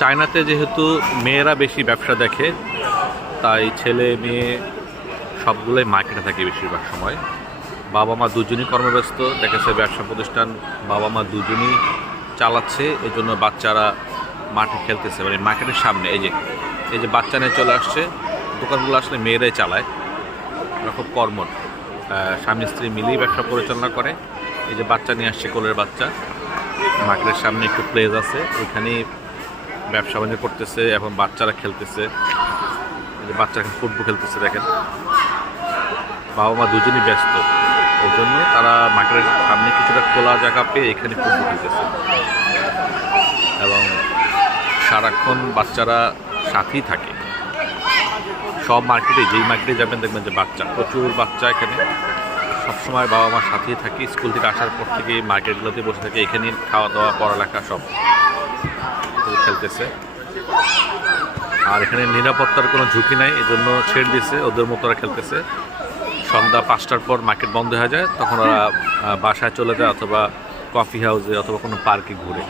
চায়নাতে যেহেতু মেয়েরা বেশি ব্যবসা দেখে, তাই ছেলে মেয়ে সবগুলোই মার্কেটে থাকে বেশিরভাগ সময়। বাবা মা দুজনই কর্মব্যস্ত, দেখেছে ব্যবসা প্রতিষ্ঠান বাবা মা দুজনই চালাচ্ছে, এই জন্য বাচ্চারা মাঠে খেলতেছে, মানে মার্কেটের সামনে। এই যে বাচ্চা নিয়ে চলে আসছে, দোকানগুলো আসলে মেয়েরাই চালায়, ওরা খুব কর্মঠ, স্বামী স্ত্রী মিলেই ব্যবসা পরিচালনা করে। এই যে বাচ্চা নিয়ে আসছে, কোলের বাচ্চা, মার্কেটের সামনে একটু প্লেস আছে, ওইখানেই ব্যবসা বাণিজ্য করতেছে এবং বাচ্চারা খেলতেছে। এই যে বাচ্চা এখন ফুটবল খেলতেছে, দেখেন বাবা মা দুজনই ব্যস্ত, এই জন্য তারা মার্কেটের সামনে কিছুটা খোলা জায়গা পেয়ে এখানে ফুটবল খেলতেছে এবং সারাক্ষণ বাচ্চারা সাথেই থাকে। সব মার্কেটে, যেই মার্কেটে যাবেন দেখবেন যে বাচ্চা, প্রচুর বাচ্চা এখানে সবসময় বাবা মার সাথেই থাকি। স্কুল থেকে আসার পর থেকে মার্কেটগুলোতে বসে থাকে, এখানে খাওয়া দাওয়া পড়ালেখা সব খেলতেছে। আর এখানে নিরাপত্তার কোনো ঝুঁকি নাই, এই জন্য ছেড়ে দিয়েছে, ওদের মতো ওরা খেলতেছে। সন্ধ্যা 5টার পর মার্কেট বন্ধ হয়ে যায়, তখন ওরা বাসায় চলে যায় অথবা কফি হাউসে অথবা কোনো পার্কে ঘুরে।